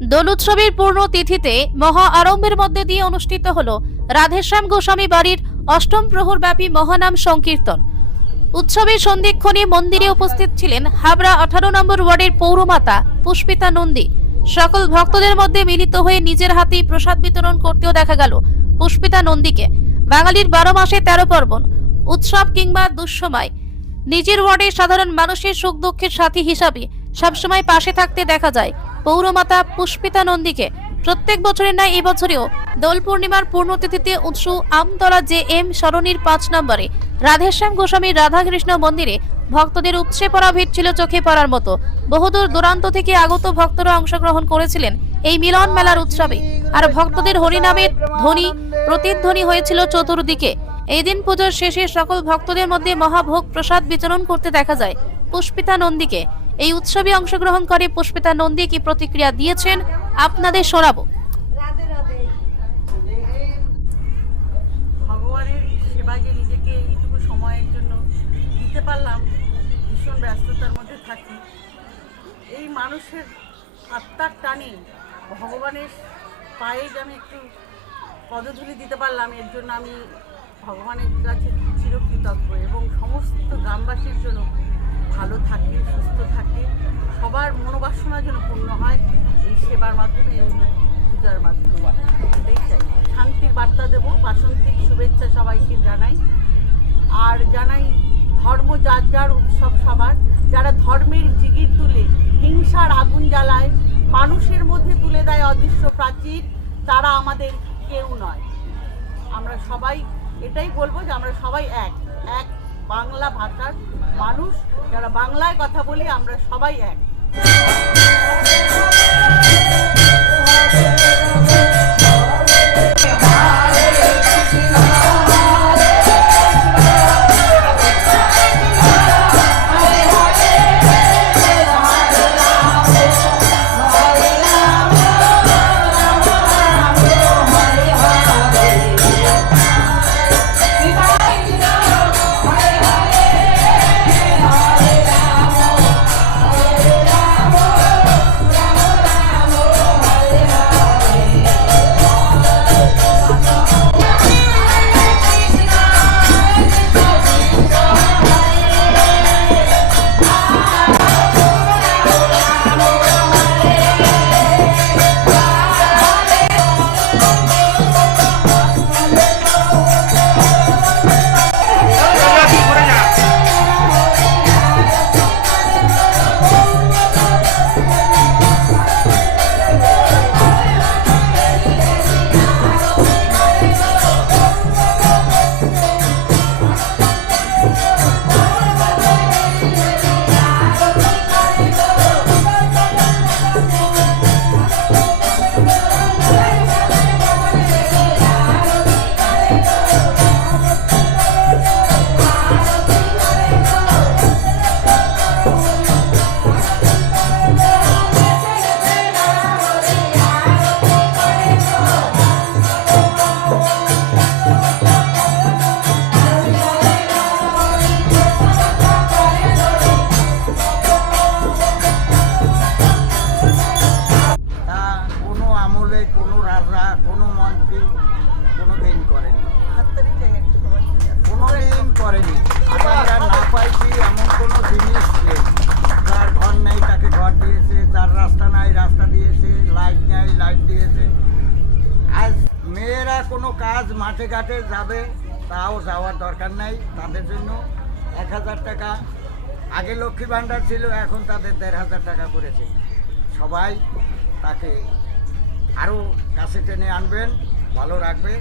দোল উৎসবের পূর্ণ তিথিতে মহা আড়ম্বরের মধ্যে দিয়ে অনুষ্ঠিত হল রাধেশ্যাম গোস্বামী বাড়ির অষ্টম প্রহর ব্যাপী মহানাম সংকীর্তন। উৎসবের সন্ধিক্ষণে মন্দিরে উপস্থিত ছিলেন হাবড়া 18 নম্বর ওয়ার্ডের পৌরমাতা পুষ্পিতা নন্দী। সকল ভক্তদের মধ্যে মিলিত হয়ে নিজের হাতেই প্রসাদ বিতরণ করতেও দেখা গেল পুষ্পিতা নন্দীকে। বাঙালির 12 মাসে 13 পার্বণ, উৎসব কিংবা দুঃসময় নিজের ওয়ার্ডের সাধারণ মানুষের সুখ দুঃখের সাথী হিসাবে সবসময় পাশে থাকতে দেখা যায় পৌরমাতা পুষ্পিতা নন্দীকে। প্রত্যেক বছরের ন্যায় এবছরেও দোল পূর্ণিমার পূর্ণতিথিতে উৎসু আমতলা JM সরণির 5 নম্বরে রাধেশ্যাম গোস্বামীর রাধাকৃষ্ণ মন্দিরে ভক্তদের উপচে পড়া ভিড় ছিল চোখে পড়ার মতো। বহুদূর দূরান্ত থেকে আগত ভক্তরা অংশগ্রহণ করেছিলেন এই মিলন মেলার উৎসবে, আর ভক্তদের হরিনামের ধ্বনি প্রতিধ্বনি হয়েছিল চতুর্দিকে। এই দিন পুজোর শেষে সকল ভক্তদের মধ্যে মহাভোগ প্রসাদ বিতরণ করতে দেখা যায় পুষ্পিতা নন্দীকে। এই উৎসবে অংশগ্রহণ করে পুষ্পিতা নন্দী কি প্রতিক্রিয়া দিয়েছেন আপনাদের শোনাবো। ভগবানের সেবায় যে নিজেকে এইটুকু সময়ের জন্য দিতে পারলাম, ভীষণ ব্যস্ততার মধ্যে থাকি। এই মানুষের আত্মার টানে ভগবানের পায়ে যে আমি একটু পদধূলি দিতে পারলাম, এর জন্য আমি ভগবানের কাছে চিরকৃতজ্ঞ এবং সমস্ত গ্রামবাসীর জন্য ভালো থাকে, সুস্থ থাকে, সবার মনোবাসনা যেন পূর্ণ হয় এই সেবার মাধ্যমে, এই পূজার মাধ্যমে। এটাই চাই, শান্তির বার্তা দেব, বাসন্তিক শুভেচ্ছা সবাইকে জানাই। আর জানাই ধর্ম যার যার, উৎসব সবার। যারা ধর্মের জিগির তুলে হিংসার আগুন জ্বালায়, মানুষের মধ্যে তুলে দেয় অদৃশ্য প্রাচীর, তারা আমাদের কেউ নয়। আমরা সবাই এটাই বলবো যে আমরা সবাই এক এক বাংলা ভাষার মানুষ, যারা বাংলায় কথা বলি আমরা সবাই এক। কোনো রাজা, কোনো মন্ত্রী কোনোদিন করেনি, কোনোদিন করেনি। আমরা না পাইছি এমন কোনো জিনিস নেই। যার ঘর নেই তাকে ঘর দিয়েছে, যার রাস্তা নাই রাস্তা দিয়েছে, লাইট নেই লাইট দিয়েছে। আজ মেয়েরা কোনো কাজ মাঠে ঘাটে যাবে, তাও যাওয়ার দরকার নাই। তাদের জন্য 1000 টাকা, আগে লক্ষ্মী ভাণ্ডার ছিল, এখন তাদের 1500 টাকা করেছে। সবাই তাকে আরও কাছে টেনে আনবেন, ভালো রাখবে।